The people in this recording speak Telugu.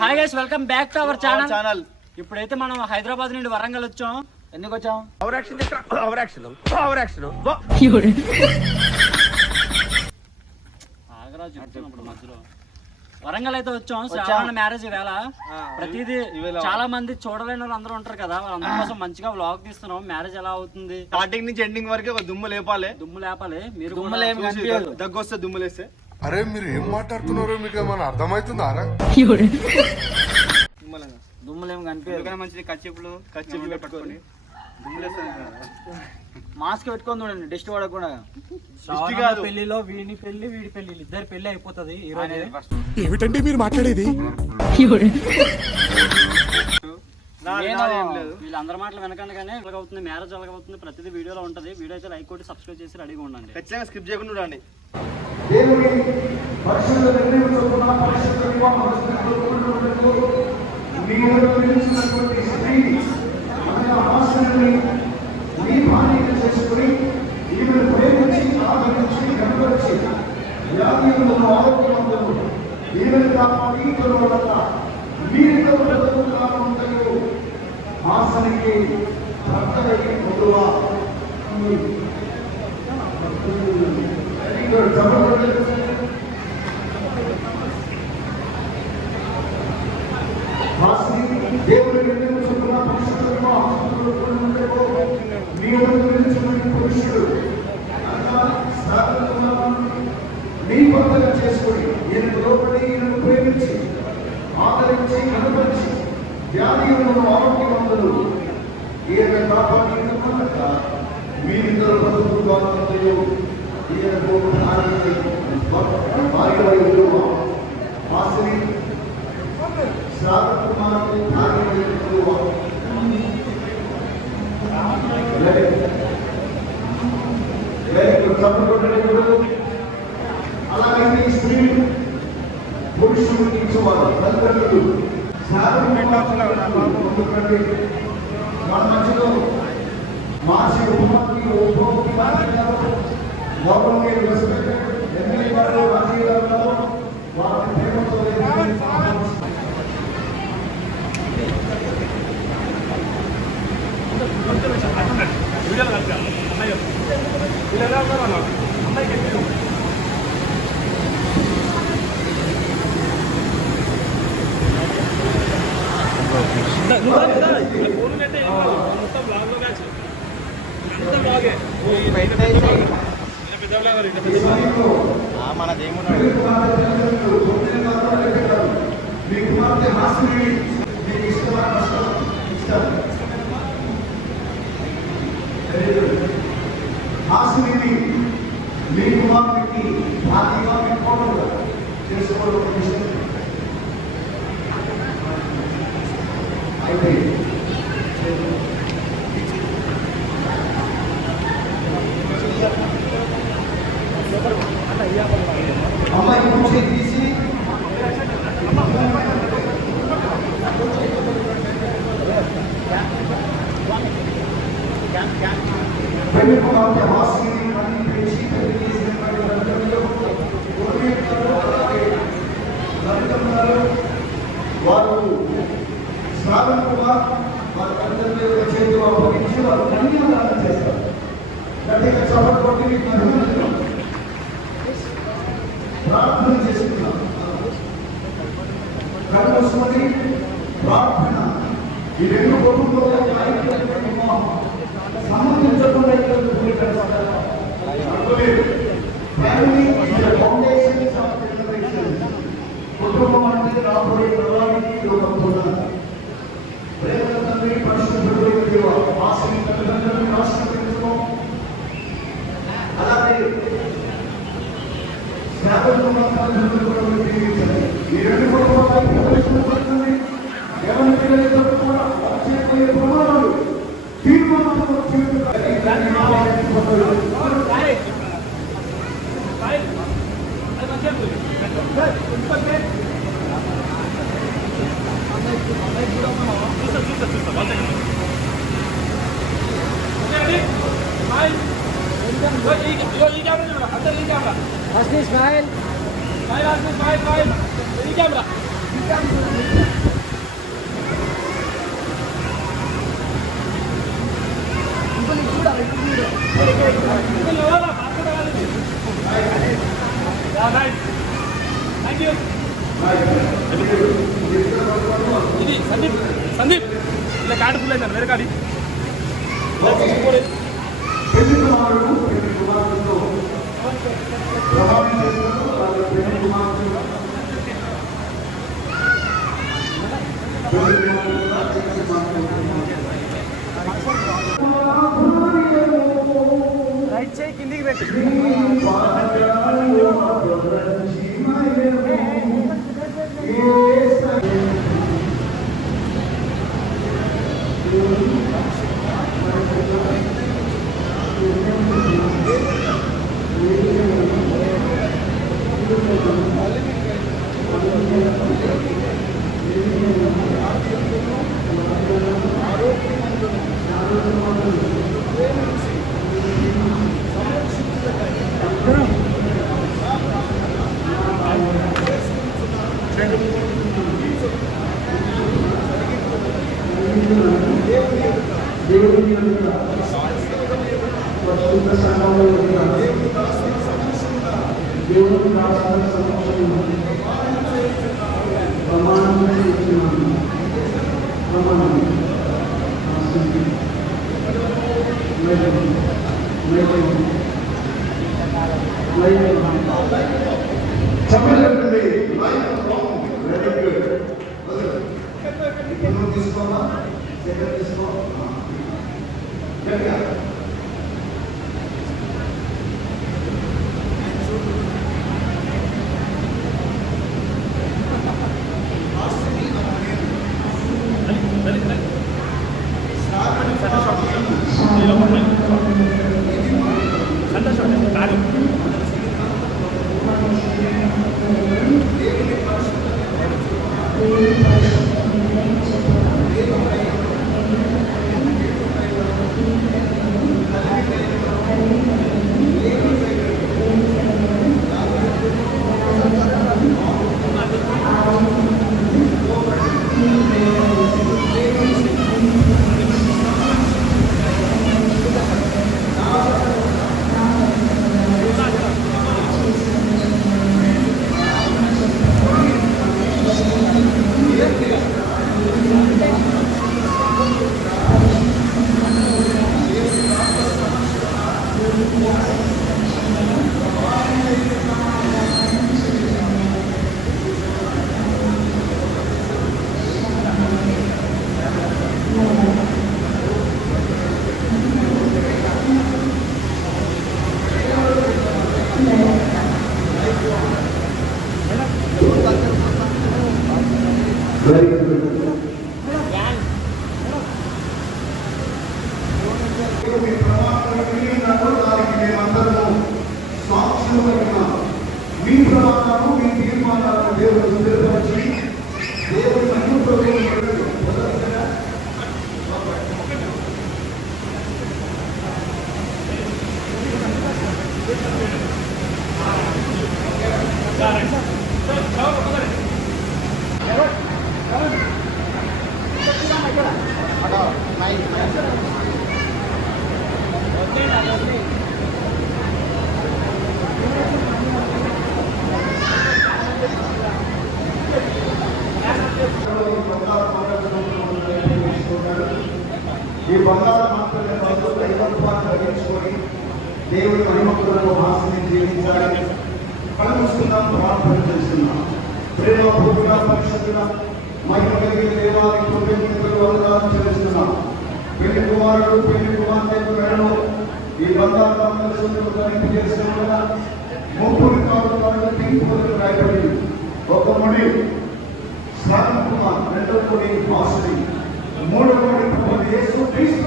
Hi guys, welcome back to our channel. ఇప్పుడైతే మనం హైదరాబాద్ నుండి వరంగల్ వచ్చాం. ఎందుకు వచ్చాం? మధ్యలో వరంగల్ అయితే వచ్చాం. శ్రావణ మ్యారేజ్ వేళ ప్రతిదీ చాలా మంది చూడలేని వాళ్ళు అందరూ ఉంటారు కదా, వాళ్ళందరి కోసం మంచిగా వ్లాగ్ తీస్తున్నాం. మ్యారేజ్ ఎలా అవుతుంది, స్టార్టింగ్ నుంచి ఎండింగ్ వరకు ఒక దుమ్ము లేపాలి. మీరు దగ్గు వస్తే దుమ్ము లేస్తే. అరే మీరు ఏం మాట్లాడుతున్నారో మీకు ఏమన్నా అర్థమవుతుందా? దుమ్ములేం కనిపించదు. మంచిది కచ్చిపులు పెట్టుకొని మాస్క్ పెట్టుకొని చూడండి, డిస్ట్ పడకుండా. పెళ్లిలో వీడి పెళ్లి ఇద్దరు పెళ్లి అయిపోతుంది ఈ రోజు. ఏమిటండి మీరు మాట్లాడేది? వీళ్ళందరి మాటలు వెనకండి కానీ ఎలాగవుతుంది మ్యారేజ్ ఎలాగవుతుంది ప్రతిదీ వీడియోలో ఉంటుంది. వీడియో అయితే లైక్ కొట్టి సబ్స్క్రైబ్ చేసి రెడీగా ఉండండి. ఖచ్చితంగా స్కిప్ చేయకుండా రండి. చేసుకుని ఈమెను ప్రేమించి ఆదరించి కనపరిచి వ్యాధులను ఆరోగ్యవంతులు ఈమెను కాపాడి వల్ల వీరితో బ్రతుకుతారు ఆసనికి భర్తలకి పొదువా దేవుని మీ భర్తగా చేసుకుని ఈయనకు లోపడి ఈయనను ప్రేమించి ఆదరించి కనపరిచి వ్యాధులను ఆరోగ్యవంతులు ఈయన కాపాడి మీరిద్దరు బతుకుతారు. ఈయనకు భార్య ఆశ్రీ శ్రావణ కుమారుడు అలాగే స్త్రీ పురుషులు ఇచ్చేవారు తల్లిదండ్రులు మన మధ్యలో మార్చి ఉపమాకి గౌరవం ఎమ్మెల్యే గారు రాజీవ్ గారు వారి ప్రేమతో మన దేవుడు మీ కుమార్తె హాస్పిటల్ మీకు ఇష్టమైన హాస్పిటల్ మీ కుమార్తెకి భారీగా మీ ఫోటోలు చేసుకోవడం విషయం అయితే అమ్మాయి కూర్చొని తీసి పెళ్లి కుమార్తె హాస్పిటల్ పెంచి పెళ్లి చేసినటువంటి వారు శ్రావణ కుమార్ వారి తల్లిదండ్రుల యొక్క చేతిలో అప్పగించి వారు కన్యాదానం చేస్తారు. గట్టిగా చప్పటి ప్రార్థన చేసుకున్నాం. కర్మస్మృతి ప్రార్థన ఈ రెండు కుటుంబాల సంబంధించకుండా కుటుంబం అంటే రాబోయే ప్రవాహానికి ఒక పునాది. ప్రేమ తండ్రి పరిశుద్ధుడు ఆశని తల్లిదండ్రులను ఆశీర్వదించుకోం. అలాగే ఈ రెండు కుటుంబాలకు ప్రవేశించబడుతుంది. ఎవరి పిల్లలతో కూడా వచ్చేపోయే ప్రమాణాలు తీర్మానాలు Smile. Smile. పెళ్లి కుమారుడు పెళ్లి కుమార్తెతో ప్రమాణం చేస్తారు. అలాగే పెళ్లి కుమార్తె రైట్ చేయి కిందికి పెట్టి దేవుని యొక్క పరిశుద్ధ సంఘంలో దేవుని రాసిన సమక్షంలో ప్రమాణం చేస్తున్నాను. ప్రమాణం చెప్పండి. Very good. తీసుకోమా దగ్గర తీసుకో. Very good. మీ ప్రమాణాలు దానికి మేమందరము సాక్షులుగా మీ ప్రమాణాలు మీ తీర్మానాలను దేవుడు స్థిరపరిచి దేవుని అనుగ్రహం ఈ బంగారు మాత్రమే దైవత్వాన్ని గ్రహించుకొని దేవుడి మహిమకులను ఆశని జీవించాలని కలుసుకున్నాం. ప్రార్థన చేస్తున్నాం. ప్రేమ భూమిగా పరిశుద్ధుల మహిమ కలిగిన దేవాలయం వందనాలు చెల్లిస్తున్నాం. పెళ్లి కుమారుడు పెళ్లి కుమార్తె మెడలో ఈ బంగారు మంగళసూత్రం చేస్తున్నా ముగ్గురు కాదు తీర్పులకు రాయబడి ఒక ముడి శ్రావణ కుమార్ రెండవ ముడి మాసుడి మూడవ ముడి యేసు క్రీస్తు